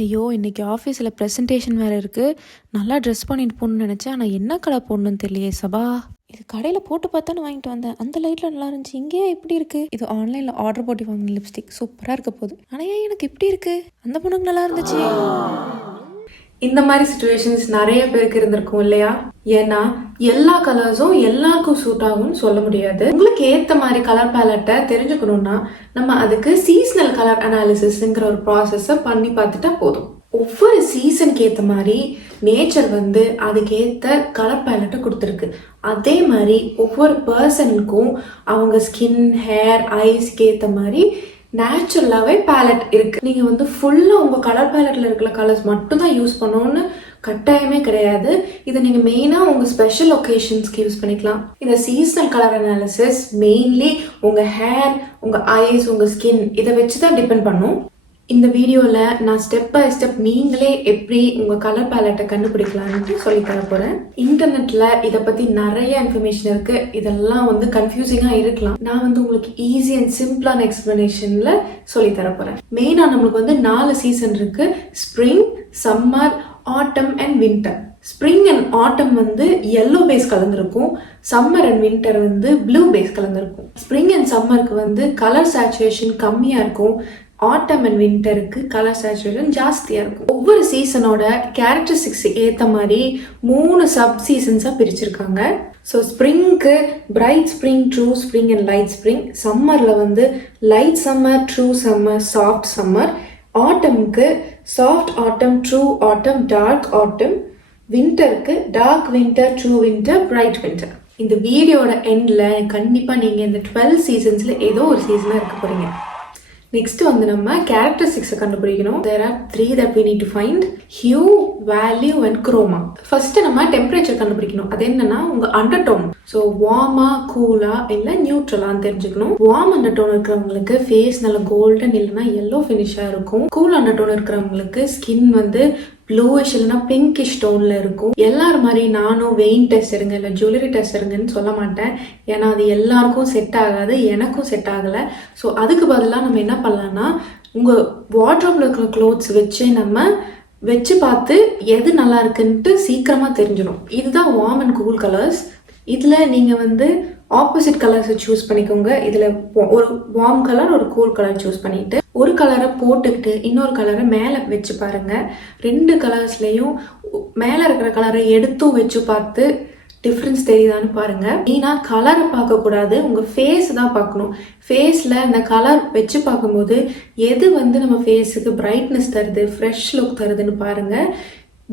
ஐயோ! இன்னைக்கு ஆஃபீஸில ப்ரெசன்டேஷன் வேற இருக்கு. நல்லா ட்ரெஸ் பண்ணிட்டு போகணும்னு நெனச்சேன். ஆனா என்ன கலர் போடணும்னு தெரியலையே சபா! இது கடையில போட்டு பார்த்தானு வாங்கிட்டு வந்தேன். அந்த லைட்ல நல்லா இருந்துச்சு. இங்கே இப்படி இருக்கு? இது ஆன்லைன்ல ஆர்டர் போட்டு வாங்கின லிப்ஸ்டிக். சூப்பரா இருக்க போகுது. ஆனா ஏன் எனக்கு இப்படி இருக்கு? அந்த பொண்ணுக்கு நல்லா இருந்துச்சு. இந்த மாதிரி சிச்சுவேஷன்ஸ் நிறைய பேருக்கு இருந்திருக்கும் இல்லையா? ஏன்னா எல்லா கலர்ஸும் எல்லாருக்கும் சூட் ஆகும்னு சொல்ல முடியாது. உங்களுக்கு ஏற்ற மாதிரி கலர் பேலட்டை தெரிஞ்சுக்கணும்னா நம்ம அதுக்கு சீசனல் கலர் அனாலிசிஸ்ங்கிற ஒரு ப்ராசஸை பண்ணி பார்த்துட்டா போதும். ஒவ்வொரு சீசனுக்கு ஏற்ற மாதிரி நேச்சர் வந்து அதுக்கேற்ற கலர் பேலட்டை கொடுத்துருக்கு. அதே மாதிரி ஒவ்வொரு பர்சனுக்கும் அவங்க ஸ்கின், ஹேர், ஐஸ்க்கு ஏற்ற மாதிரி நேச்சுரலாகவே பேலட் இருக்குது. நீங்கள் வந்து ஃபுல்லாக உங்கள் கலர் பேலட்டில் இருக்கிற கலர்ஸ் மட்டும் தான் யூஸ் பண்ணணும்னு கட்டாயமே கிடையாது. இதை நீங்கள் மெயினாக உங்கள் ஸ்பெஷல் ஒகேஷன்ஸ்க்கு யூஸ் பண்ணிக்கலாம். இந்த சீசனல் கலர் அனாலிசிஸ் மெயின்லி உங்கள் ஹேர், உங்கள் ஐஸ், உங்கள் ஸ்கின் இதை வச்சு தான் டிபெண்ட் பண்ணும். இந்த வீடியோவில் நான் ஸ்டெப் பை ஸ்டெப் நீங்களே எப்படி உங்கள் கலர் பேலட்டை கண்டுபிடிக்கலான்ட்டு சொல்லி தர போகிறேன். இன்டர்நெட்டில் இதை பற்றி நிறைய இன்ஃபர்மேஷன் இருக்குது. இதெல்லாம் வந்து கன்ஃபியூசிங்காக இருக்கலாம். நான் வந்து உங்களுக்கு ஈஸி அண்ட் சிம்பிளான எக்ஸ்பிளனேஷனில் சொல்லி தர போகிறேன். மெயினாக நம்மளுக்கு வந்து 4 சீசன் இருக்குது. Spring, summer, autumn and winter. Spring and autumn வந்து எல்லோ பேஸ் கலந்துருக்கும். சம்மர் அண்ட் வின்டர் வந்து ப்ளூ பேஸ் கலந்துருக்கும். ஸ்ப்ரிங் அண்ட் சம்மருக்கு வந்து கலர் சேச்சுரேஷன் கம்மியாக இருக்கும். ஆட்டம் அண்ட் வின்டருக்கு கலர் சேச்சுரேஷன் ஜாஸ்தியாக இருக்கும். ஒவ்வொரு சீசனோட கேரக்டரிஸ்டிக்ஸ் ஏற்ற மாதிரி 3 சப் சீசன்ஸாக பிரிச்சிருக்காங்க. ஸோ ஸ்ப்ரிங்க்கு bright spring, true spring and light spring. சம்மரில் வந்து light summer, true summer, soft summer. ஆட்டம்க்கு soft autumn, true autumn, dark autumn. வின்டருக்கு dark winter, true winter, bright winter. இந்த வீடியோட எண்டில் கண்டிப்பாக நீங்கள் இந்த 12 சீசன்ஸில் ஏதோ ஒரு சீசனாக இருக்க போகிறீங்க. நெக்ஸ்ட் வந்து நம்ம கேரக்டரிஸ்டிக்ஸை கண்டுபிடிக்கணும். There are 3 that we need to find: hue, value and chroma. First நம்ம டெம்பரேச்சர் கண்டுபிடிக்கணும். அது என்னன்னா உங்க அண்டர்டோன். ஸோ வார்மா, கூலா இல்லை நியூட்ரலான்னு தெரிஞ்சுக்கணும். வார்ம் அண்டர்டோன் இருக்கிறவங்களுக்கு ஃபேஸ் நல்ல கோல்டன் இல்லைன்னா எல்லோ ஃபினிஷாக இருக்கும். கூல் அண்டர்டோன் இருக்கிறவங்களுக்கு ஸ்கின் வந்து ப்ளூயிஷ் இல்லைன்னா பிங்கிஷ் டோன்ல இருக்கும். எல்லாரும் மாதிரி நானும் வெயின் டெஸ்ட் எடுங்க இல்லை ஜுவல்லரி டெஸ்ட் எடுங்கன்னு சொல்ல மாட்டேன். ஏன்னா அது எல்லாருக்கும் செட் ஆகாது, எனக்கும் செட் ஆகலை. ஸோ அதுக்கு பதிலாக நம்ம என்ன பண்ணலாம்னா உங்கள் வார்ட்ரோப்ல இருக்கிற க்ளோத்ஸ் வச்சு நம்ம வச்சு பார்த்து எது நல்லா இருக்குன்ட்டு சீக்கிரமாக தெரிஞ்சிடும். இதுதான் வார்ம் அண்ட் கூல் கலர்ஸ். இதில் நீங்கள் வந்து ஆப்போசிட் கலர்ஸை சூஸ் பண்ணிக்கோங்க. இதில் ஒரு வார்ம் கலர், ஒரு கூல் கலர் சூஸ் பண்ணிட்டு ஒரு கலரை போட்டுக்கிட்டு இன்னொரு கலரை மேலே வச்சு பாருங்கள். 2 கலர்ஸ்லேயும் மேலே இருக்கிற கலரை எடுத்தும் வச்சு பார்த்து டிஃப்ரென்ஸ் தெரியுதான்னு பாருங்கள். மெயினாக கலரை பார்க்கக்கூடாது, உங்கள் ஃபேஸ் தான் பார்க்கணும். ஃபேஸில் இந்த கலர் வச்சு பார்க்கும்போது எது வந்து நம்ம ஃபேஸுக்கு பிரைட்னஸ் தருது, ஃப்ரெஷ் லுக் தருதுன்னு பாருங்கள்.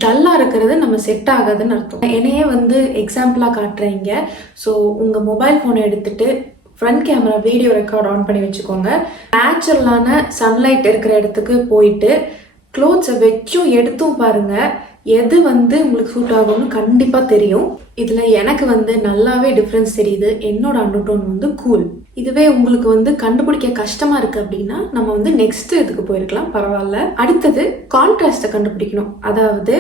டல்லாக இருக்கிறது நம்ம செட் ஆகாதுன்னு அர்த்தம். என்னையே வந்து எக்ஸாம்பிளாக காட்டுறீங்க. ஸோ உங்கள் மொபைல் ஃபோனை எடுத்துகிட்டு front camera video record on பண்ணி வச்சுக்கோங்க. நேச்சுரலான சன்லைட் இருக்கிற இடத்துக்கு போயிட்டு க்ளோத்ஸை வச்சும் எடுத்தும் பாருங்கள். எது வந்து உங்களுக்கு சூட் ஆகும்னு கண்டிப்பாக தெரியும். இதில் எனக்கு வந்து நல்லாவே டிஃப்ரென்ஸ் தெரியுது. என்னோட அண்டர்டோன் வந்து கூல். இதுவே உங்களுக்கு வந்து கண்டுபிடிக்க கஷ்டமாக இருக்குது அப்படின்னா நம்ம வந்து நெக்ஸ்ட் இதுக்கு போயிருக்கலாம், பரவாயில்ல. அடுத்தது கான்ட்ராஸ்ட்டை கண்டுபிடிக்கணும். அதாவது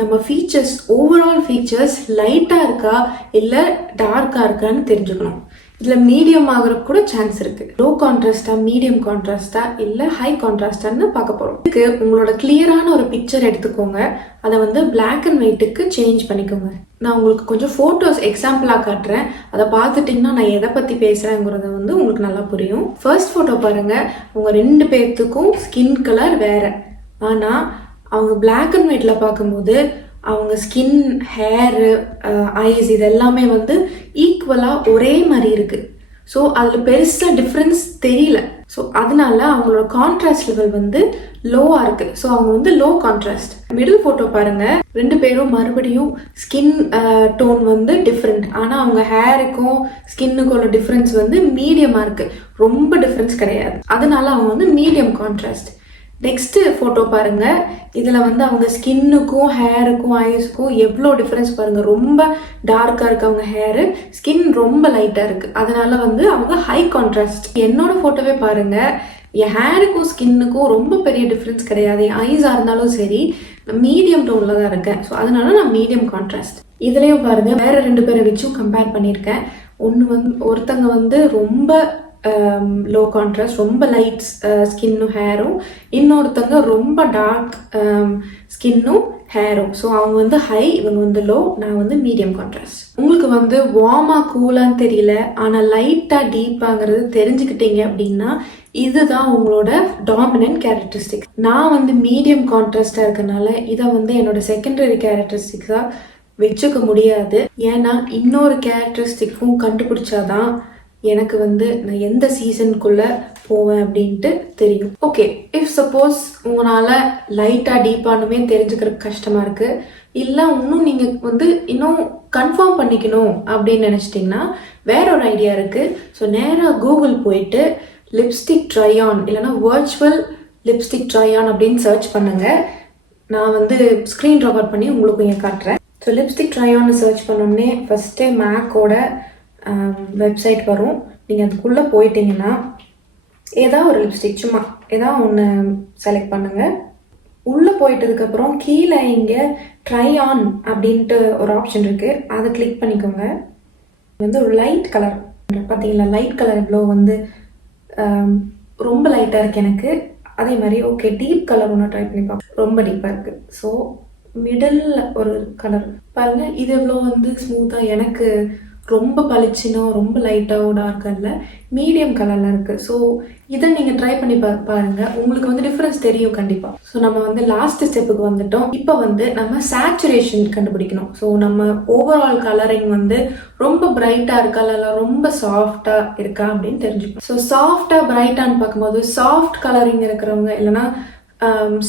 நம்ம ஃபீச்சர்ஸ், ஓவரால் ஃபீச்சர்ஸ் லைட்டாக இருக்கா இல்லை டார்க்காக இருக்கான்னு தெரிஞ்சுக்கணும். இதில் மீடியம் ஆகிறப்ப கூட சான்ஸ் இருக்குது. லோ கான்ட்ராஸ்டா, மீடியம் கான்ட்ராஸ்டா இல்லை ஹை கான்ட்ராஸ்டான்னு பார்க்க போகிறோம். இதுக்கு உங்களோட கிளியரான ஒரு பிக்சர் எடுத்துக்கோங்க. அதை வந்து பிளாக் அண்ட் ஒயிட்டுக்கு சேஞ்ச் பண்ணிக்கோங்க. நான் உங்களுக்கு கொஞ்சம் ஃபோட்டோஸ் எக்ஸாம்பிளாக காட்டுறேன். அதை பார்த்துட்டிங்கன்னா நான் எதை பற்றி பேசுகிறேங்கிறத வந்து உங்களுக்கு நல்லா புரியும். ஃபர்ஸ்ட் ஃபோட்டோ பாருங்கள். உங்கள் 2 பேர்த்துக்கும் ஸ்கின் கலர் வேறு. ஆனால் அவங்க பிளாக் அண்ட் ஒயிட்டில் பார்க்கும்போது அவங்க ஸ்கின், ஹேரு, ஐஸ் இது எல்லாமே வந்து ஈக்குவலாக ஒரே மாதிரி இருக்குது. ஸோ அதில் பெருசாக டிஃப்ரென்ஸ் தெரியல. ஸோ அதனால அவங்களோட கான்ட்ராஸ்ட் லெவல் வந்து லோவாக இருக்குது. ஸோ அவங்க வந்து லோ கான்ட்ராஸ்ட். மிடில் ஃபோட்டோ பாருங்கள். 2 பேரும் மறுபடியும் ஸ்கின் டோன் வந்து டிஃப்ரெண்ட். ஆனால் அவங்க ஹேருக்கும் ஸ்கின்னுக்கும் உள்ள டிஃப்ரென்ஸ் வந்து மீடியமாக இருக்குது. ரொம்ப டிஃப்ரென்ஸ் கிடையாது. அதனால அவங்க வந்து மீடியம் கான்ட்ராஸ்ட். நெக்ஸ்ட்டு ஃபோட்டோ பாருங்கள். இதில் வந்து அவங்க ஸ்கின்னுக்கும் ஹேருக்கும் ஐஸுக்கும் எவ்வளோ டிஃப்ரென்ஸ் பாருங்கள். ரொம்ப டார்க்காக இருக்குது அவங்க ஹேரு, ஸ்கின் ரொம்ப லைட்டாக இருக்குது. அதனால வந்து அவங்க ஹை கான்ட்ராஸ்ட். என்னோட ஃபோட்டோவே பாருங்கள். என் ஹேருக்கும் ஸ்கின்னுக்கும் ரொம்ப பெரிய டிஃப்ரென்ஸ் கிடையாது. என் ஐஸாக இருந்தாலும் சரி மீடியம் டோனில் தான் இருக்கேன். ஸோ அதனால நான் மீடியம் கான்ட்ராஸ்ட். இதுலேயும் பாருங்கள் வேறு 2 பேரை வச்சும் கம்பேர் பண்ணியிருக்கேன். ஒருத்தங்க வந்து ரொம்ப லோ கான்ட்ராஸ்ட், ரொம்ப லைட் ஸ்கின்னும் ஹேரும், இன்னொருத்தங்க ரொம்ப டார்க் ஸ்கின்னும் ஹேரும். ஸோ அவங்க வந்து ஹை, இவங்க வந்து லோ, நான் வந்து மீடியம் கான்ட்ராஸ்ட். உங்களுக்கு வந்து வார்மா கூலான்னு தெரியல, ஆனால் லைட்டாக டீப்பாங்கிறது தெரிஞ்சுக்கிட்டீங்க அப்படின்னா இதுதான் உங்களோட டாமினன்ட் கேரக்டரிஸ்டிக். நான் வந்து மீடியம் கான்ட்ராஸ்டாக இருக்கனால இதை வந்து என்னோட செகண்டரி கேரக்டரிஸ்டிக்ஸாக வச்சுக்க முடியாது. ஏன்னா இன்னொரு கேரக்டரிஸ்டிக்கும் கண்டுபிடிச்சாதான் எனக்கு வந்து நான் எந்த சீசனுக்குள்ளே போவேன் அப்படின்ட்டு தெரியும். ஓகே, இஃப் சப்போஸ் உங்களால் லைட்டாக டீப்பானுமே தெரிஞ்சுக்கிறதுக்கு கஷ்டமாக இருக்குது, இல்லை இன்னும் நீங்கள் வந்து இன்னும் கன்ஃபார்ம் பண்ணிக்கணும் அப்படின்னு நினச்சிட்டிங்கன்னா வேற ஒரு ஐடியா இருக்குது. ஸோ நேராக கூகுள் போயிட்டு லிப்ஸ்டிக் ட்ரை ஆன் இல்லைனா வர்ச்சுவல் லிப்ஸ்டிக் ட்ரை ஆன் அப்படின்னு சர்ச் பண்ணுங்கள். நான் வந்து ஸ்க்ரீன் ரெக்கார்ட் பண்ணி உங்களுக்கு இங்கே காட்டுறேன். So lipstick try on search பண்ணோடனே ஃபஸ்ட்டே மேக்கோட வெப்சைட் வரும். நீங்கள் அதுக்குள்ளே போயிட்டீங்கன்னா ஏதாவது ஒரு லிப்ஸ்டிக் சும்மா ஏதாவது ஒன்று செலக்ட் பண்ணுங்கள். உள்ளே போயிட்டதுக்கப்புறம் கீழே இங்கே ட்ரை ஆன் அப்படின்ட்டு ஒரு ஆப்ஷன் இருக்குது, அதை கிளிக் பண்ணிக்கோங்க. வந்து ஒரு லைட் கலர் பார்த்தீங்களா, லைட் கலர் இவ்வளோ வந்து ரொம்ப லைட்டாக இருக்குது எனக்கு. அதே மாதிரி ஓகே, டீப் கலர் ஒன்று ட்ரை பண்ணி பார்ப்போம். ரொம்ப டீப்பாக இருக்குது. ஸோ மிடில் ஒரு கலர் பாருங்கள், இது எவ்வளோ வந்து ஸ்மூத்தாக, எனக்கு ரொம்ப பளிச்சுனோ ரொம்ப லைட்டாக டார்க்காக இல்லை, மீடியம் கலரில் இருக்குது. ஸோ இதை நீங்கள் ட்ரை பண்ணி பாருங்கள், உங்களுக்கு வந்து டிஃப்ரென்ஸ் தெரியும் கண்டிப்பாக. ஸோ நம்ம வந்து லாஸ்ட் ஸ்டெப்புக்கு வந்துட்டோம். இப்போ வந்து நம்ம சேச்சுரேஷன் கண்டுபிடிக்கணும். ஸோ நம்ம ஓவரால் கலரிங் வந்து ரொம்ப பிரைட்டாக இருக்கா இல்லை ரொம்ப சாஃப்டாக இருக்கா அப்படின்னு தெரிஞ்சுக்கணும். ஸோ சாஃப்டாக பிரைட்டான்னு பார்க்கும்போது சாஃப்ட் கலரிங் இருக்கிறவங்க இல்லைனா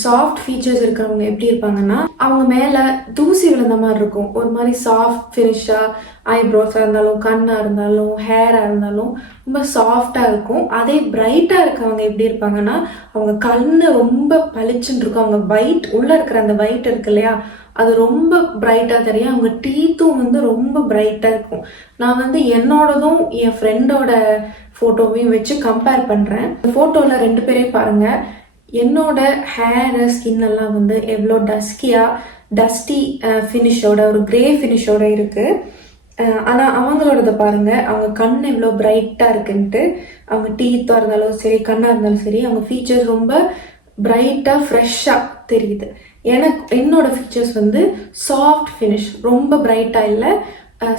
சாஃப்ட் ஃபீச்சர்ஸ் இருக்கிறவங்க எப்படி இருப்பாங்கன்னா, அவங்க மேலே தூசி விழுந்த மாதிரி இருக்கும், ஒரு மாதிரி சாஃப்ட் ஃபினிஷாக, ஐப்ரோஸாக இருந்தாலும் கண்ணாக இருந்தாலும் ஹேராக இருந்தாலும் ரொம்ப சாஃப்டாக இருக்கும். அதே பிரைட்டாக இருக்கவங்க எப்படி இருப்பாங்கன்னா, அவங்க கண் ரொம்ப பளிச்சுன்னு இருக்கும், அவங்க ஒயிட் உள்ளே இருக்கிற அந்த ஒயிட் இருக்கு இல்லையா, அது ரொம்ப பிரைட்டாக தெரியும். அவங்க டீத்தும் வந்து ரொம்ப பிரைட்டாக இருக்கும். நான் வந்து என்னோடதும் என் ஃப்ரெண்டோட ஃபோட்டோவையும் வச்சு கம்பேர் பண்ணுறேன். ஃபோட்டோவில் 2 பேரையும் பாருங்கள். என்னோட ஹேரு ஸ்கின் எல்லாம் வந்து எவ்வளோ டஸ்டி ஃபினிஷோட, ஒரு கிரே ஃபினிஷோட இருக்குது. ஆனால் அவங்களோடத பாருங்கள், அவங்க கண் எவ்வளோ பிரைட்டாக இருக்குன்ட்டு. அவங்க டீத்தாக இருந்தாலும் சரி, கண்ணாக இருந்தாலும் சரி, அவங்க ஃபீச்சர்ஸ் ரொம்ப பிரைட்டாக ஃப்ரெஷ்ஷாக தெரியுது. என்னோட ஃபீச்சர்ஸ் வந்து சாஃப்ட் ஃபினிஷ், ரொம்ப பிரைட்டாக இல்லை,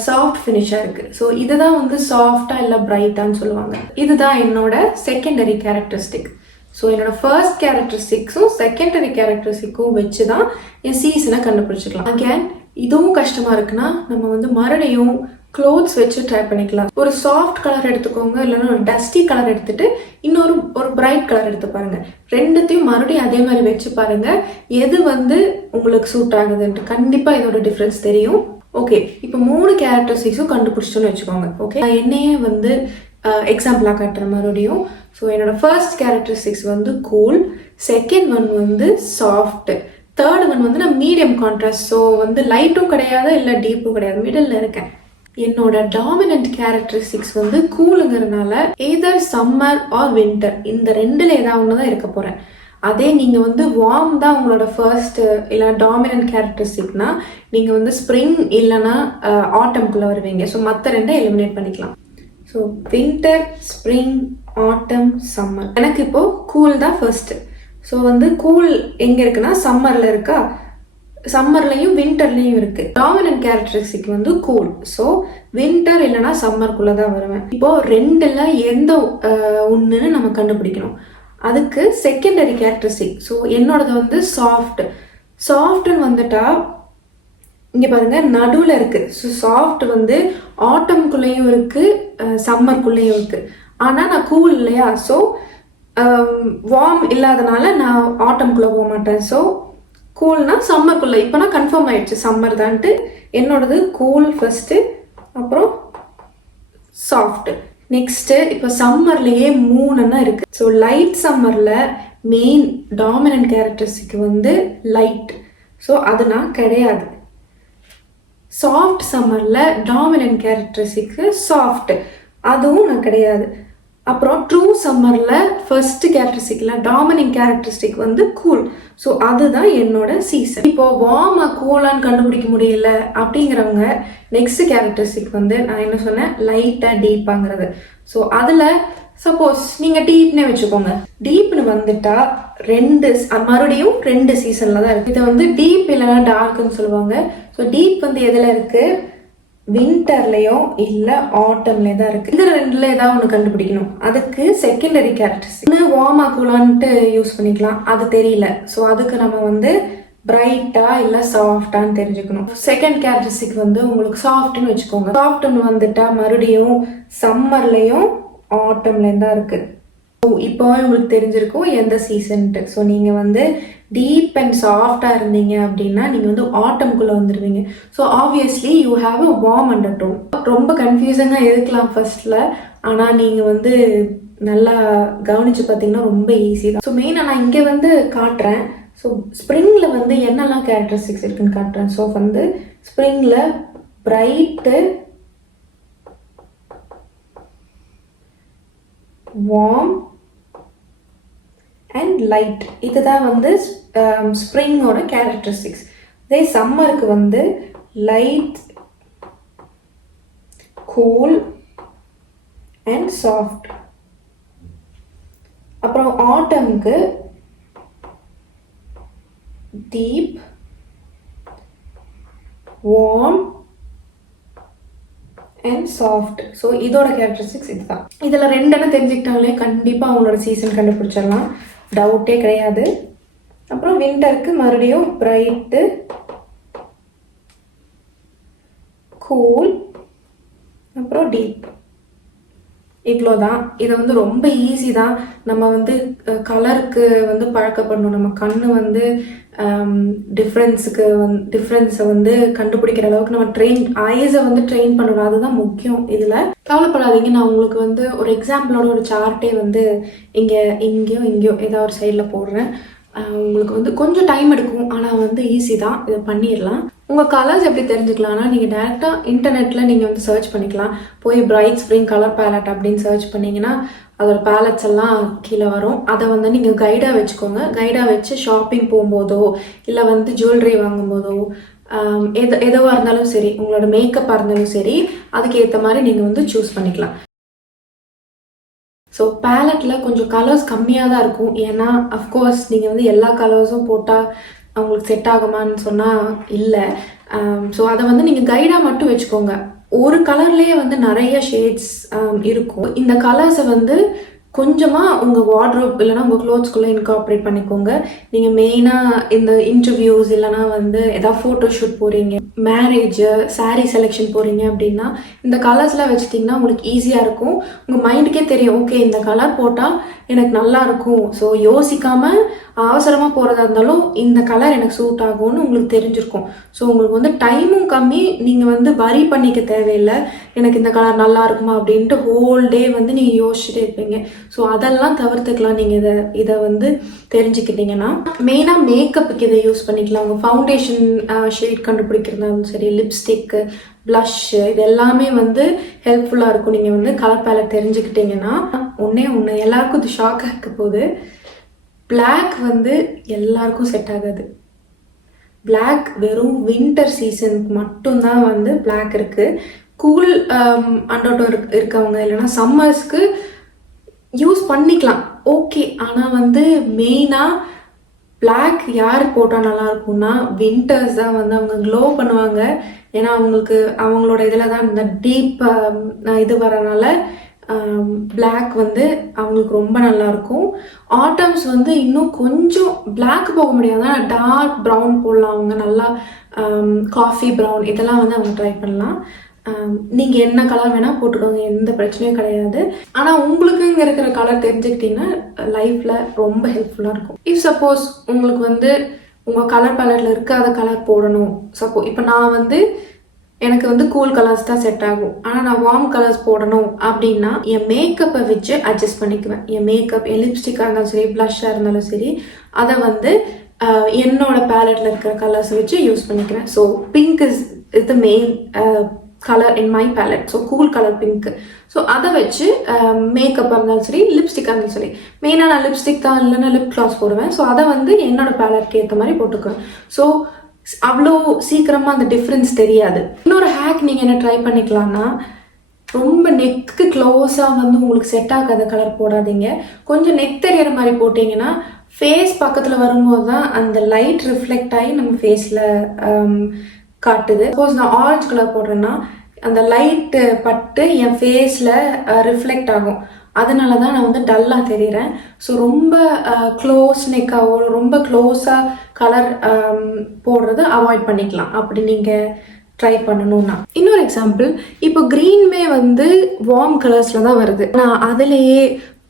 சாஃப்ட் ஃபினிஷாக இருக்குது. ஸோ இதுதான் வந்து சாஃப்டாக இல்லை பிரைட்டான்னு சொல்லுவாங்க. இதுதான் என்னோட செகண்டரி கேரக்டரிஸ்டிக். ஸோ என்னோட ஃபர்ஸ்ட் கேரக்டரிஸ்டிக்ஸும் செகண்டரி கேரக்டரிஸ்டிக்கும் வச்சு தான் என் சீசனை கண்டுபிடிச்சிக்கலாம். அகேன் இதுவும் கஷ்டமாக இருக்குன்னா நம்ம வந்து மறுபடியும் க்ளோத்ஸ் வச்சு ட்ரை பண்ணிக்கலாம். ஒரு சாஃப்ட் கலர் எடுத்துக்கோங்க, இல்லைன்னா ஒரு டஸ்டி கலர் எடுத்துட்டு இன்னொரு பிரைட் கலர் எடுத்து பாருங்க. ரெண்டுத்தையும் மறுபடியும் அதே மாதிரி வச்சு பாருங்க, எது வந்து உங்களுக்கு சூட் ஆகுதுன்ட்டு கண்டிப்பாக இதோட டிஃப்ரென்ஸ் தெரியும். ஓகே, இப்போ 3 கேரக்டரிஸ்டிக்ஸும் கண்டுபிடிச்சிட்டோன்னு வச்சுக்கோங்க. ஓகே, என்னையே வந்து எக்ஸாம்பிளாக காட்டுறேன் மறுபடியும். ஸோ என்னோட ஃபர்ஸ்ட் கேரக்டரிஸ்டிக்ஸ் வந்து கூல், செகண்ட் ஒன் வந்து சாஃப்ட், தேர்ட் ஒன் வந்து நான் மீடியம் கான்ட்ராஸ்ட். ஸோ வந்து லைட்டும் கிடையாது இல்லை டீப்பும் கிடையாது, மிடில் இருக்கேன். என்னோட டாமினன்ட் கேரக்டரிஸ்டிக்ஸ் வந்து கூலுங்கிறதுனால எய்தர் சம்மர் ஆர் வின்டர், இந்த 2ல் ஏதாவது ஒன்று தான் இருக்க போகிறேன். அதே நீங்கள் வந்து வார்ம் தான் உங்களோட ஃபர்ஸ்ட் இல்லை டாமினன்ட் கேரக்டரிஸ்டிக்னா நீங்கள் வந்து ஸ்ப்ரிங் இல்லைன்னா ஆட்டம்குள்ளே வருவீங்க. ஸோ மற்ற 2 எலிமினேட் பண்ணிக்கலாம். ஸோ வின்டர், ஸ்ப்ரிங், ஆட்டம், சம்மர். எனக்கு இப்போது கூல் தான் ஃபர்ஸ்ட்டு. ஸோ வந்து கூல் எங்கே இருக்குன்னா சம்மரில் இருக்கா, சம்மர்லையும் வின்டர்லையும் இருக்குது. டாமினன்ட் கேரக்டரிஸ்டிக் வந்து கூல். ஸோ வின்டர் இல்லைனா சம்மருக்குள்ளே தான் வருவேன். இப்போது 2ல் எந்த ஒன்றுன்னு நம்ம கண்டுபிடிக்கணும். அதுக்கு செகண்டரி கேரக்டரிஸ்டிக். ஸோ என்னோடது வந்து சாஃப்ட்னு வந்துட்டா இங்கே பாருங்கள் நடுவில் இருக்குது. ஸோ சாஃப்ட் வந்து ஆட்டம்குள்ளேயும் இருக்குது, சம்மர்க்குள்ளேயும் இருக்குது. ஆனால் நான் கூல் இல்லையா, ஸோ வார்ம் இல்லாதனால நான் ஆட்டம்குள்ளே போக மாட்டேன். ஸோ கூல்னா சம்மர்க்குள்ளே. இப்போ நான் கன்ஃபார்ம் ஆயிடுச்சு சம்மர் தான்ட்டு. என்னோடது கூல் ஃபஸ்ட்டு, அப்புறம் சாஃப்ட், நெக்ஸ்ட்டு. இப்போ சம்மர்லேயே 3 இருக்குது. ஸோ லைட் சம்மரில் மெயின் டாமினன்ட் கேரக்டரிஸ்டிக் வந்து லைட். ஸோ அது நான் கிடையாது. சாஃப்ட் சம்மரில் டாமினன்ட் கேரக்டரிஸ்டிக்கு சாஃப்ட், அதுவும் நான் கிடையாது. அப்புறம் ட்ரூ சம்மரில் ஃபர்ஸ்ட் கேரக்டரிஸ்டிக்கில் டாமினன்ட் கேரக்டரிஸ்டிக் வந்து கூல். ஸோ அதுதான் என்னோட சீசன். இப்போ வார்மாக கூலான்னு கண்டுபிடிக்க முடியல அப்படிங்கிறவங்க நெக்ஸ்ட் கேரக்டரிஸ்டிக் வந்து நான் என்ன சொன்னேன், லைட்டாக டீப்பாங்கிறது. ஸோ அதில் சப்போஸ் நீங்கள் டீப்னே வச்சுக்கோங்க. டீப்னு வந்துட்டா மறுபடியும் 2 சீசனில் தான் இருக்குது. இதை வந்து டீப் இல்லைன்னா டார்க்னு சொல்லுவாங்க. ஸோ டீப் வந்து எதில் இருக்குது? வின்டர்லேயோ இல்லை ஆட்டம்லேயே தான் இருக்குது. இந்த 2ல் ஏதாவது ஒன்று கண்டுபிடிக்கணும். அதுக்கு செகண்டரி கேரக்டரிஸ்டிக் ஒன்று வார்ம் ஆக்குலான்ட்டு யூஸ் பண்ணிக்கலாம். அது தெரியல. ஸோ அதுக்கு நம்ம வந்து பிரைட்டா இல்லை சாஃப்டான்னு தெரிஞ்சுக்கணும். செகண்ட் கேரக்டரிஸ்டிக் வந்து உங்களுக்கு சாஃப்ட்னு வச்சுக்கோங்க. சாஃப்ட்னு வந்துட்டா மறுபடியும் சம்மர்லேயும் ஆட்டம்லேயும் தான் இருக்குது. ஸோ இப்போ உங்களுக்கு தெரிஞ்சிருக்கும் எந்த சீசன்ட்டு. ஸோ நீங்கள் வந்து டீப் அண்ட் சாஃப்டாக இருந்தீங்க அப்படின்னா நீங்கள் வந்து ஆட்டம்குள்ளே வந்துடுவீங்க. So obviously you have a warm undertone. ரொம்ப கன்ஃபியூசிங்காக இருக்கலாம் ஃபர்ஸ்டில், ஆனால் நீங்கள் வந்து நல்லா கவனித்து பார்த்தீங்கன்னா ரொம்ப ஈஸி தான். ஸோ மெயினாக நான் இங்கே வந்து காட்டுறேன். ஸோ ஸ்ப்ரிங்கில் வந்து என்னெல்லாம் கேரக்டரிஸ்டிக்ஸ் இருக்குன்னு காட்டுறேன். ஸோ வந்து ஸ்ப்ரிங்கில் பிரைட்டு, வார்ம் அண்ட் லைட், இதுதான் வந்து ஸ்ப்ரிங்கோட கேரக்டரிஸ்டிக்ஸ். இதே சம்மருக்கு வந்து லைட், கூல் அண்ட் சாஃப்ட். அப்புறம் ஆட்டம்க்கு deep, warm and soft. So இதோட கேரக்டரிஸ்டிக்ஸ் இதுதான். இதில் 2 தெரிஞ்சுக்கிட்டாலே கண்டிப்பாக அவங்களோட சீசன் கண்டுபிடிச்சிடலாம், டவுட்டே கிடையாது. அப்புறம் வின்டருக்கு மறுபடியும் பிரைட்டு, கூல், அப்புறம் டீப். இவ்வளோதான். இதை வந்து ரொம்ப ஈஸி தான். நம்ம வந்து கலருக்கு வந்து பழக்கப்படணும். நம்ம கண்ணு வந்து டிஃப்ரென்ஸை வந்து கண்டுபிடிக்கிற அளவுக்கு நம்ம ஐஸை வந்து ட்ரெயின் பண்ணணும். அதுதான் முக்கியம். இதில் கவலைப்படாதீங்க. நான் உங்களுக்கு வந்து ஒரு எக்ஸாம்பிளோட ஒரு சார்ட்டே வந்து இங்கேயோ ஏதாவது ஒரு சைடில் போடுறேன். உங்களுக்கு வந்து கொஞ்சம் டைம் எடுக்கும், ஆனால் வந்து ஈஸி தான். இதை பண்ணிடலாம். உங்கள் கலர்ஸ் எப்படி தெரிஞ்சுக்கலாம்னா, நீங்கள் டேரெக்டாக இன்டர்நெட்டில் நீங்கள் வந்து சர்ச் பண்ணிக்கலாம். போய் பிரைட் ஸ்ப்ரிங் கலர் பேலட் அப்படின்னு சர்ச் பண்ணிங்கன்னா அதோட பேலட்ஸ் எல்லாம் கீழே வரும். அதை வந்து நீங்கள் கைடாக வச்சுக்கோங்க. கைடாக வச்சு ஷாப்பிங் போகும்போதோ இல்லை வந்து ஜுவல்லரி வாங்கும்போதோ எதுவாக இருந்தாலும் சரி, உங்களோட மேக்கப்பாக இருந்தாலும் சரி, அதுக்கு ஏற்ற மாதிரி நீங்கள் வந்து சூஸ் பண்ணிக்கலாம். ஸோ பேலட்டில் கொஞ்சம் கலர்ஸ் கம்மியாக தான் இருக்கும். ஏன்னா அஃப்கோர்ஸ் நீங்கள் வந்து எல்லா கலர்ஸும் போட்டால் அவங்களுக்கு செட் ஆகுமான்னு சொன்னால் இல்லை. ஸோ அதை வந்து நீங்கள் கைடாக மட்டும் வச்சுக்கோங்க. ஒரு கலர்லேயே வந்து நிறைய ஷேட்ஸ் இருக்கும். இந்த கலர்ஸை வந்து கொஞ்சமாக உங்கள் வார்ட்ரோப் இல்லைனா உங்கள் க்ளோத்ஸ்குள்ளே இன்கார்பரேட் பண்ணிக்கோங்க. நீங்கள் மெயினாக இந்த இன்டர்வியூஸ் இல்லைனா வந்து எதாவது ஃபோட்டோஷூட் போகிறீங்க, மேரேஜ், சாரீ செலெக்ஷன் போகிறீங்க அப்படின்னா இந்த கலர்ஸ்லாம் வச்சுட்டிங்கன்னா உங்களுக்கு ஈஸியாக இருக்கும். உங்கள் மைண்டுக்கே தெரியும், ஓகே இந்த கலர் போட்டால் எனக்கு நல்லா இருக்கும். ஸோ யோசிக்காமல் அவசரமாக போகிறதா இருந்தாலும் இந்த கலர் எனக்கு சூட் ஆகும்னு உங்களுக்கு தெரிஞ்சிருக்கும். ஸோ உங்களுக்கு வந்து டைமும் கம்மி. நீங்கள் வந்து வரி பண்ணிக்க தேவையில்லை, எனக்கு இந்த கலர் நல்லா இருக்குமா அப்படின்ட்டு ஹோல் டே வந்து நீங்கள் யோசிச்சுட்டே இருப்பீங்க. ஸோ அதெல்லாம் தவிர்த்துக்கலாம். நீங்கள் இதை வந்து தெரிஞ்சுக்கிட்டீங்கன்னா மெயினாக மேக்கப்புக்கு இதை யூஸ் பண்ணிக்கலாம். உங்கள் ஃபவுண்டேஷன் ஷேட் கண்டுபிடிக்கிறதாலும் சரி, லிப்ஸ்டிக்கு, ப்ளஷ்ஷு, இது எல்லாமே வந்து ஹெல்ப்ஃபுல்லாக இருக்கும். நீங்கள் வந்து கலர் பேலட் தெரிஞ்சுக்கிட்டீங்கன்னா ஒன்று எல்லாருக்கும் இது ஷாக்காக இருக்க போகுது. பிளாக் வந்து எல்லாருக்கும் செட் ஆகாது. பிளாக் வெறும் வின்டர் சீசனுக்கு மட்டும்தான் வந்து பிளாக் இருக்குது. கூல் அண்டர்டோன் இருக்கவங்க இல்லைன்னா சம்மர்ஸ்க்கு யூஸ் பண்ணிக்கலாம், ஓகே. ஆனால் வந்து மெயினாக பிளாக் யார் போட்டால் நல்லாயிருக்கும்னா வின்டர்ஸ் தான் வந்து அவங்க க்ளோ பண்ணுவாங்க. ஏன்னா அவங்களோட இதில் தான் இந்த டீப் இது வரனால பிளாக் வந்து அவங்களுக்கு ரொம்ப நல்லாயிருக்கும். ஆட்டம்ஸ் வந்து இன்னும் கொஞ்சம் பிளாக் போக முடியாது, ஆனால் டார்க் ப்ரௌன் போடலாம். அவங்க நல்லா காஃபி ப்ரௌன் இதெல்லாம் வந்து அவங்க ட்ரை பண்ணலாம். நீங்கள் என்ன கலர் வேணால் போட்டுக்கோங்க, எந்த பிரச்சனையும் கிடையாது. ஆனால் உங்களுக்கு இங்கே இருக்கிற கலர் தெரிஞ்சுக்கிட்டிங்கன்னா லைஃப்பில் ரொம்ப ஹெல்ப்ஃபுல்லாக இருக்கும். இஃப் சப்போஸ் உங்களுக்கு வந்து உங்கள் கலர் பேலட்டில் இருக்காத கலர் போடணும், இப்போ நான் வந்து எனக்கு வந்து கூல் கலர்ஸ் தான் செட் ஆகும், ஆனால் நான் வார்ம் கலர்ஸ் போடணும் அப்படின்னா என் மேக்கப்பை வச்சு அட்ஜஸ்ட் பண்ணிக்குவேன். என் லிப்ஸ்டிக்காக இருந்தாலும் சரி, ப்ளஷ்ஷாக இருந்தாலும் சரி, அதை வந்து என்னோட பேலட்டில் இருக்கிற கலர்ஸ் வச்சு யூஸ் பண்ணிக்கிறேன். So pink is the main colour in my palette. So cool colour pink. So அதை வச்சு மேக்கப்பாக இருந்தாலும் சரி, லிப்ஸ்டிக்காக இருந்தாலும் சரி, மெயினாக நான் லிப்ஸ்டிக் தான் இல்லைன்னா லிப் கிளாஸ் போடுவேன். ஸோ அதை வந்து என்னோட பேலட்க்கு ஏற்ற மாதிரி போட்டுக்குவேன். ஸோ அவ்வளோ சீக்கிரமாக அந்த டிஃப்ரென்ஸ் தெரியாது. இன்னொரு ஹேக் நீங்கள் என்ன ட்ரை பண்ணிக்கலாம்னா, ரொம்ப நெக்கு க்ளோஸாக வந்து உங்களுக்கு செட் ஆகாத கலர் போடாதீங்க. கொஞ்சம் நெக் தெரியற மாதிரி போட்டிங்கன்னா ஃபேஸ் பக்கத்தில் வரும்போது தான் அந்த லைட் ரிஃப்ளெக்ட் ஆகி நம்ம ஃபேஸில் காட்டுது. சப்போஸ் நான் ஆரஞ்சு கலர் போடுறேன்னா அந்த லைட்டு பட்டு என் ஃபேஸில் ரிஃப்ளெக்ட் ஆகும். அதனால தான் நான் வந்து டல்லாக தெரிகிறேன். ஸோ ரொம்ப க்ளோஸ் நெக்காவோ ரொம்ப க்ளோஸாக கலர் போடுறது அவாய்ட் பண்ணிக்கலாம் அப்படி நீங்கள் ட்ரை பண்ணணும்னா. இன்னொரு எக்ஸாம்பிள், இப்போ க்ரீனுமே வந்து வார்ம் கலர்ஸில் தான் வருது. நான் அதிலேயே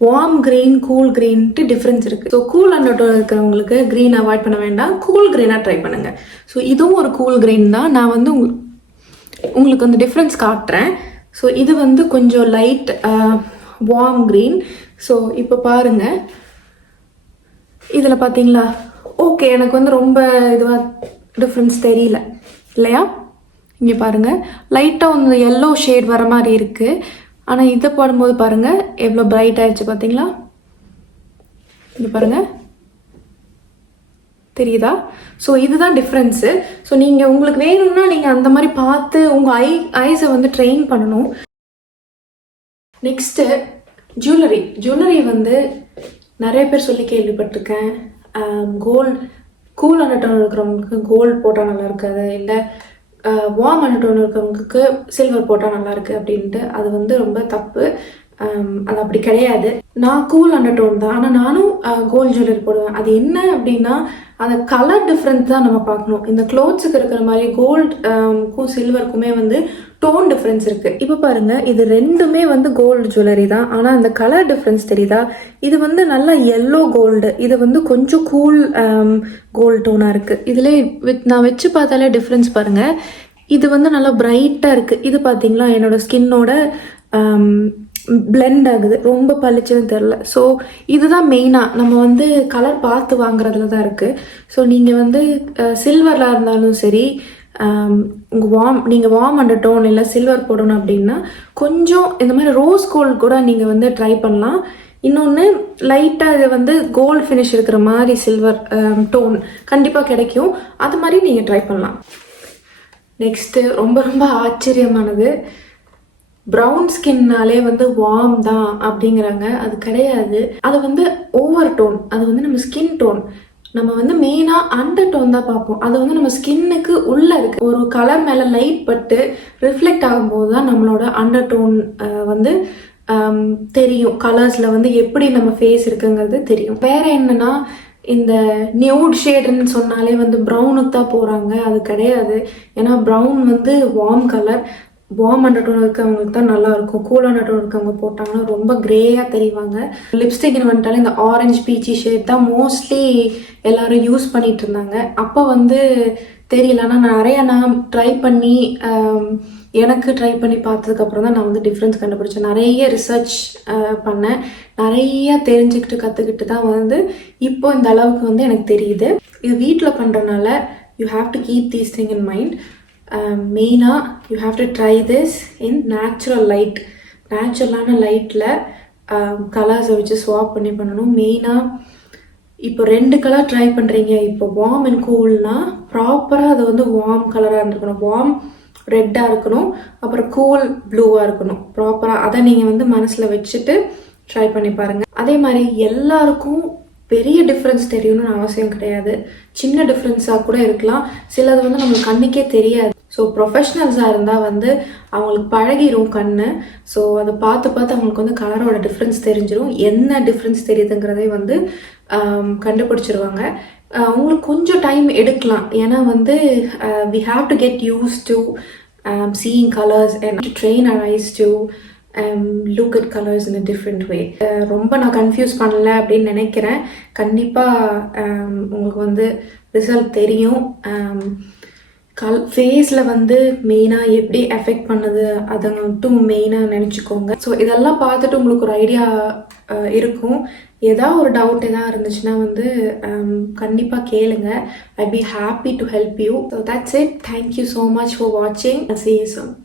வார்ம் க்ரீன் கூல் க்ரீன்ட்டு டிஃப்ரென்ஸ் இருக்குது. ஸோ கூல் அண்டர்டோன் இருக்கிறவங்களுக்கு க்ரீன் அவாய்ட் பண்ண வேண்டாம், கூல் க்ரீனாக ட்ரை பண்ணுங்கள். ஸோ இதுவும் ஒரு கூல் க்ரீன் தான். நான் வந்து உங்களுக்கு வந்து டிஃப்ரென்ஸ் காட்டுறேன். ஸோ இது வந்து கொஞ்சம் லைட் வார்ம் க்ரீன். ஸோ இப்போ பாருங்கள், இதில் பார்த்தீங்களா? ஓகே, எனக்கு வந்து ரொம்ப இதுவாக டிஃப்ரென்ஸ் தெரியல இல்லையா? இங்கே பாருங்கள், லைட்டாக வந்து எல்லோ ஷேட் வர மாதிரி இருக்குது. ஆனால் இதை போடும்போது பாருங்கள் எவ்வளோ பிரைட் ஆயிடுச்சு பார்த்தீங்களா? இங்கே பாருங்கள், தெரியுதா? ஸோ இதுதான் டிஃப்ரென்ஸு. ஸோ நீங்கள் உங்களுக்கு வேணும்னா நீங்கள் அந்த மாதிரி பார்த்து உங்கள் ஐஸை வந்து ட்ரெயின் பண்ணணும். நெக்ஸ்ட்டு ஜுவல்லரி வந்து நிறைய பேர் சொல்லி கேள்விப்பட்டிருக்கேன். கூல் அண்டர்டோன் இருக்கிறவங்களுக்கு கோல்டு போட்டால் நல்லா இருக்காது, இல்லை வார்ம் அண்டர்டோன் இருக்கிறவங்களுக்கு சில்வர் போட்டால் நல்லா இருக்கு அப்படின்ட்டு. அது வந்து ரொம்ப தப்பு. அது அப்படி கிடையாது. நான் கூல் அண்டர்டோன் தான், ஆனால் நானும் கோல்டு ஜுவல்லரி போடுவேன். அது என்ன அப்படின்னா அந்த கலர் டிஃப்ரென்ஸ் தான் நம்ம பார்க்கணும். இந்த க்ளோத்ஸுக்கு இருக்கிற மாதிரி கோல்டுக்கும் சில்வருக்குமே வந்து டோன் டிஃப்ரென்ஸ் இருக்குது. இப்போ பாருங்கள், இது ரெண்டுமே வந்து கோல்டு ஜுவல்லரி தான், ஆனால் அந்த கலர் டிஃப்ரென்ஸ் தெரியுதா? இது வந்து நல்லா எல்லோ கோல்டு, இது வந்து கொஞ்சம் கூல் கோல்டு டோனாக இருக்குது. இதில் நான் வச்சு பார்த்தாலே டிஃப்ரென்ஸ் பாருங்கள். இது வந்து நல்லா பிரைட்டாக இருக்குது. இது பார்த்தீங்களா என்னோடய ஸ்கின்னோட பிளெண்ட் ஆகுது, ரொம்ப பளிச்சுன்னு தெரில. ஸோ இதுதான் மெயினாக நம்ம வந்து கலர் பார்த்து வாங்குறதுல தான் இருக்குது. ஸோ நீங்கள் வந்து சில்வரில் இருந்தாலும் சரி, நீங்கள் வார்ம் அண்டர்டோன் இல்லை சில்வர் போடணும் அப்படின்னா கொஞ்சம் இந்த மாதிரி ரோஸ் கோல்டு கூட நீங்கள் வந்து ட்ரை பண்ணலாம். இன்னொன்று லைட்டாக இது வந்து கோல்டு ஃபினிஷ் இருக்கிற மாதிரி சில்வர் டோன் கண்டிப்பாக கிடைக்கும். அது மாதிரி நீங்கள் ட்ரை பண்ணலாம். நெக்ஸ்ட்டு ரொம்ப ரொம்ப ஆச்சரியமானது, ப்ரௌன் ஸ்கின்னாலே வந்து வார்ம் தான் அப்படிங்கிறாங்க. அது கிடையாது. அது வந்து ஓவர் டோன், அது வந்து நம்ம ஸ்கின் டோன். நம்ம வந்து மெயினாக அண்டர் டோன் தான் பார்ப்போம். அது வந்து நம்ம ஸ்கின்னுக்கு உள்ளே இருக்குது. ஒரு கலர் மேலே லைட் பட்டு ரிஃப்ளெக்ட் ஆகும்போது தான் நம்மளோட அண்டர் டோன் வந்து தெரியும். கலர்ஸில் வந்து எப்படி நம்ம ஃபேஸ் இருக்குங்கிறது தெரியும். வேறு என்னன்னா, இந்த நியூட் ஷேடுன்னு சொன்னாலே வந்து ப்ரௌனுக்கு தான் போகிறாங்க. அது கிடையாது. ஏன்னா ப்ரௌன் வந்து வார்ம் கலர். வார்ம் அண்டர்டோன் இருக்கவங்களுக்கு தான் நல்லா இருக்கும். கூல் அண்டர்டோன் இருக்கவங்க போட்டாங்கன்னா ரொம்ப கிரேயாக தெரிவாங்க. லிப்ஸ்டிக்னு வந்துட்டாலே இந்த ஆரஞ்சு பீச்சி ஷேட் தான் மோஸ்ட்லி எல்லாரும் யூஸ் பண்ணிட்டு இருந்தாங்க. அப்போ வந்து தெரியல. ஆனால் நான் ட்ரை பண்ணி எனக்கு ட்ரை பண்ணி பார்த்ததுக்கப்புறம் தான் நான் வந்து டிஃப்ரென்ஸ் கண்டுபிடிச்சேன். நிறைய ரிசர்ச் பண்ணேன், நிறைய தெரிஞ்சுக்கிட்டு கற்றுக்கிட்டு தான் வந்து இப்போ இந்த அளவுக்கு வந்து எனக்கு தெரியுது. இது வீட்டில் பண்ணுறதுனால you have to keep these thing in mind. மெயினாக you have to try this in நேச்சுரலான லைட்டில் கலர்ஸை வச்சு ஸ்வாப் பண்ணி பண்ணணும். மெயினாக இப்போ 2 கலர் ட்ரை பண்ணுறீங்க, இப்போ வார்ம் அண்ட் கூல்னா ப்ராப்பராக அது வந்து வார்ம் கலராக இருக்கணும், வார்ம் ரெட்டாக இருக்கணும், அப்புறம் கூல் ப்ளூவாக இருக்கணும் ப்ராப்பராக. அதை நீங்கள் வந்து மனசில் வச்சுட்டு ட்ரை பண்ணி பாருங்கள். அதே மாதிரி எல்லாருக்கும் பெரிய டிஃப்ரென்ஸ் தெரியணும்னு அவசியம் கிடையாது. சின்ன டிஃப்ரென்ஸாக கூட இருக்கலாம். சிலது வந்து நம்மளுக்கு கண்ணுக்கே தெரியாது. ஸோ ப்ரொஃபஷ்னல்ஸாக இருந்தால் வந்து அவங்களுக்கு பழகிடும் கண்ணு. ஸோ அதை பார்த்து அவங்களுக்கு வந்து கலரோட டிஃப்ரென்ஸ் தெரிஞ்சிடும். என்ன டிஃப்ரென்ஸ் தெரியுதுங்கிறதே வந்து கண்டுபிடிச்சிருவாங்க. உங்களுக்கு கொஞ்சம் டைம் எடுக்கலாம். ஏன்னா வந்து we have to get used to seeing colors and to train our eyes to look at colors in a different way. ரொம்ப நான் கன்ஃபியூஸ் பண்ணல அப்படின்னு நினைக்கிறேன். கண்டிப்பாக உங்களுக்கு வந்து ரிசல்ட் தெரியும். ஃபேஸில் வந்து மெயினாக எப்படி எஃபெக்ட் பண்ணுது அதை மட்டும் மெயினாக நினச்சிக்கோங்க. ஸோ இதெல்லாம் பார்த்துட்டு உங்களுக்கு ஒரு ஐடியா இருக்கும். ஏதாவது ஒரு டவுட் எதாவது இருந்துச்சுன்னா வந்து கண்டிப்பாக கேளுங்க. I be happy to help you. So that's it. Thank you so much for வாட்சிங். See you soon.